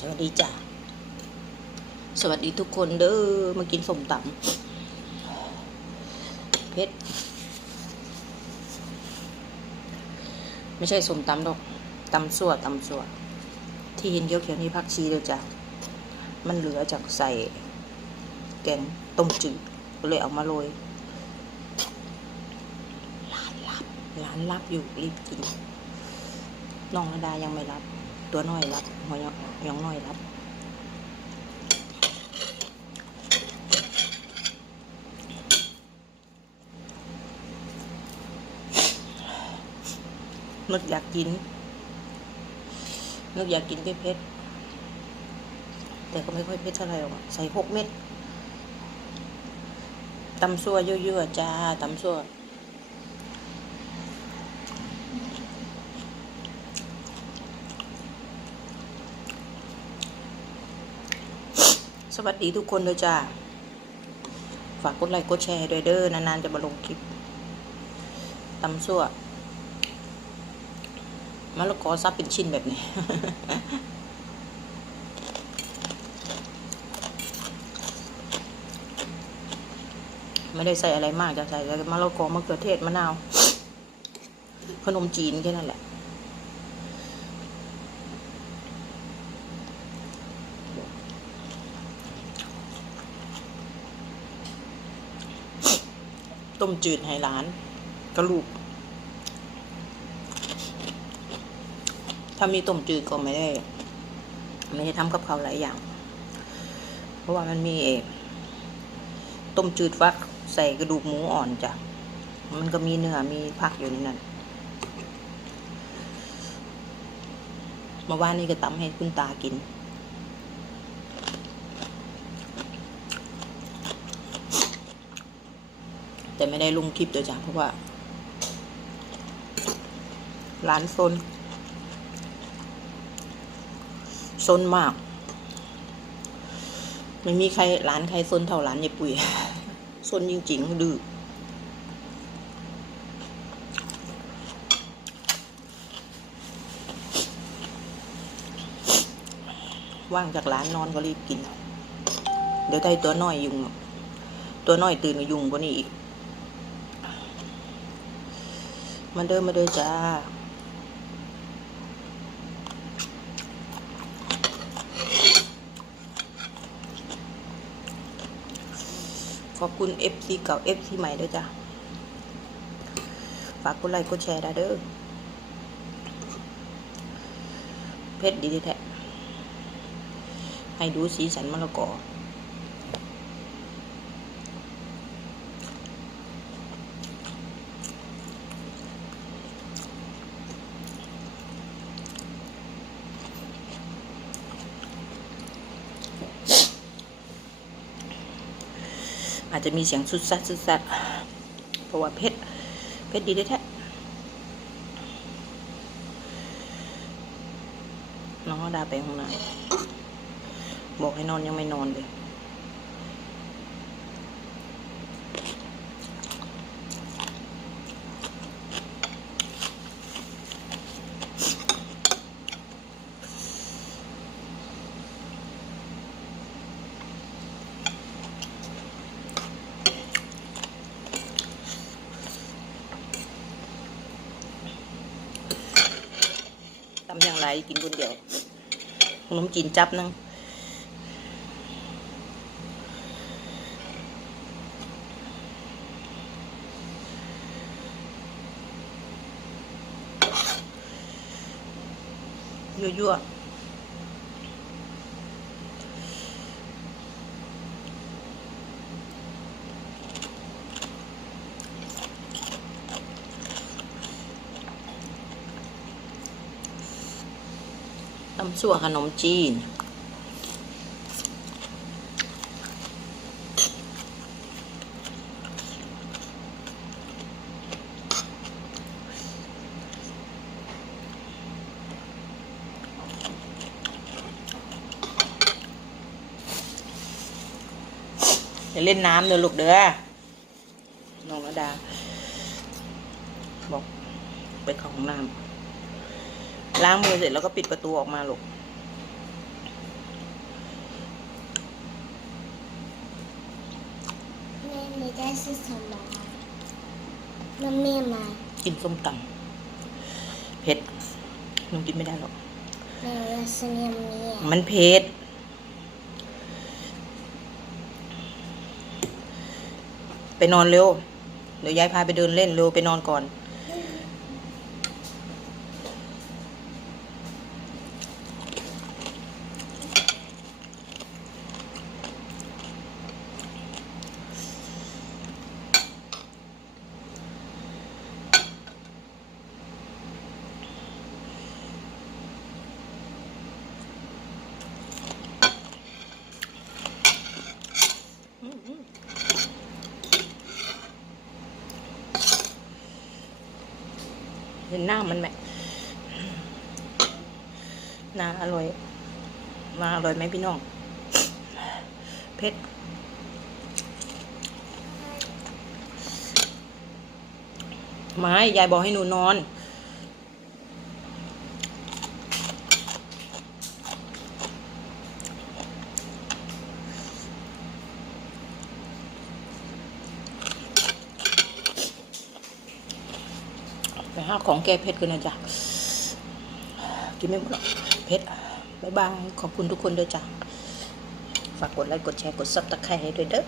สวัสดีจ้ะ สวัสดีทุกคนเด้อ มากินสมตำเพชรไม่ใช่สมตำดอกตำสั่วตำสั่วที่เห็นเขียวๆนี่ผักชีเดียวจ้ะ มันเหลือจากใส่แกงต้มจืดก็เลยเอามาโรยร้านรับร้านรับอยู่รีบกินน้องระดายังไม่รับ ตัวน้อยรับหัวยองยองน้อยรับนึกอยากกินนึกอยากกินเผ็ดๆแต่ก็ไม่ค่อยเผ็ดเท่าไหร่หรอกใส่หกเม็ดตำซั่วเยอะๆจ้าตำซั่ว สวัสดีทุกคนเลยจ้า ฝากกดไลค์กดแชร์ด้วยเด้อนานๆจะมาลงคลิปตำซั่วมะละกอซับเป็นชิ้นแบบนี้ ไม่ได้ใส่อะไรมากจะใส่แต่มะละกอมะเขือเทศมะนาว ขนมจีนแค่นั้นแหละ ต้มจืดให้ร้านกระลูก ถ้ามีต้มจืดก็ไม่ได้ไม่ได้ทำกับเขาหลายอย่าง เพราะว่ามันมีเอต้มจืดฟักใส่กระดูกหมูอ่อนจ้ะ มันก็มีเนื้อมีผักอยู่ในนั้นเมื่อวานนี้ก็ตำให้คุณตากิน แต่ไม่ได้ลงคลิปเดี๋ยวจ้ะเพราะว่า ร้านซนซนมาก ไม่มีใครร้านใครซนเท่าร้านยายปุ๋ยซนจริงๆดื้อว่างจากร้านนอนก็รีบกิน เดี๋ยวได้ตัวน้อยยุง ตัวน้อยตื่นมายุงกว่านี้อีก มาเดินมาเดินจ้าขอบคุณ FC เก่า FC ใหม่ด้วยจ้ะฝากกดไลค์กดแชร์ได้เด้อเพชรดีแท้ให้ดูสีสันมะละกอ อาจจะมีเสียงสุดซัดสุดซัดเพราะว่าเพชรเพชรดีแท้น้องดาไปห้องน้ำบอกให้นอนยังไม่นอนเลยำอย่างไรกินคนเดียวขนมจีนจับนึงยั่วๆำสั่วขนมจีนอย่าเล่นน้ำเด้อลูกเด้อน้องระดา บอกไปของน้ำ ล้างมือเสร็จแล้วก็ปิดประตูออกมาลูกแม่ไม่ได้ซื้อสมแวแม่มากินส้มตำเผ็ดหนูกินไม่ได้หรอกมันเผ็ดไปนอนเร็ว เดี๋ยวยายพาไปเดินเล่นเร็วไปนอนก่อน ห็นหน้ามันไหมน่าอร่อย มาอร่อยไหมพี่น้อง เผ็ดไม้ยายบอกให้หนูนอน ไปหาของแก้เผ็ดกันนะจ๊ะกินไม่หมดหรอกเผ็ดบายบาย ขอบคุณทุกคนด้วยจ้ะ ฝากกดไลค์ กดแชร์ กดซับตะไคร้ให้ด้วยเด้อ